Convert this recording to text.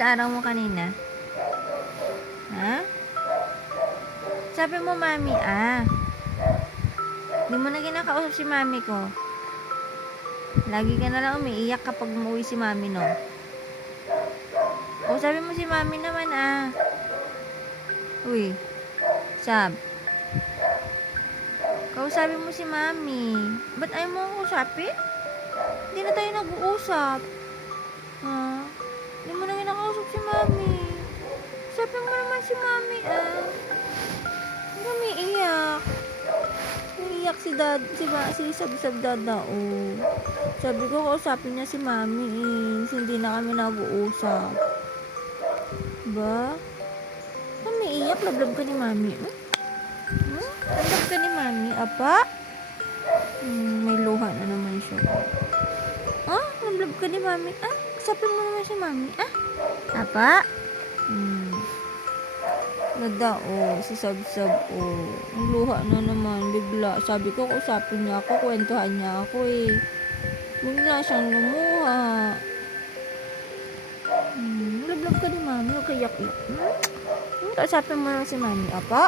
Kamusta araw mo kanina? Ha? Sabi mo, mami, Hindi mo na kinakausap si mami ko. Lagi ka na lang umiiyak kapag umuwi si mami, no? O, sabi mo si mami naman, Uy, Sab. Kausapin mo si mami. Ba't ayaw mo akong kausapin? Hindi na tayo nag-uusap. Ha? Hindi mo na kinakausap si mami. Sabi mo naman si mami, Hindi ka umiiyak. Umiiyak si dad, si Sab dada, oh. Sabi ko, kausapin niya si mami, Hindi na kami nag-uusap. Ba? Umiiyak, lablab ka ni mami. Lablab ka ni mami, apa? May luha na naman siya. Lablab ka ni mami. Kausapin mo naman si mami, Apa? Nada, si Sab, ang luha na naman, bigla. Sabi ko, kausapin niya ako, kwentuhan niya ako, Bigla siyang lumuha. Lablab ka ni mami, huwag kayak-iyak. Kausapin mo lang si mami, apa?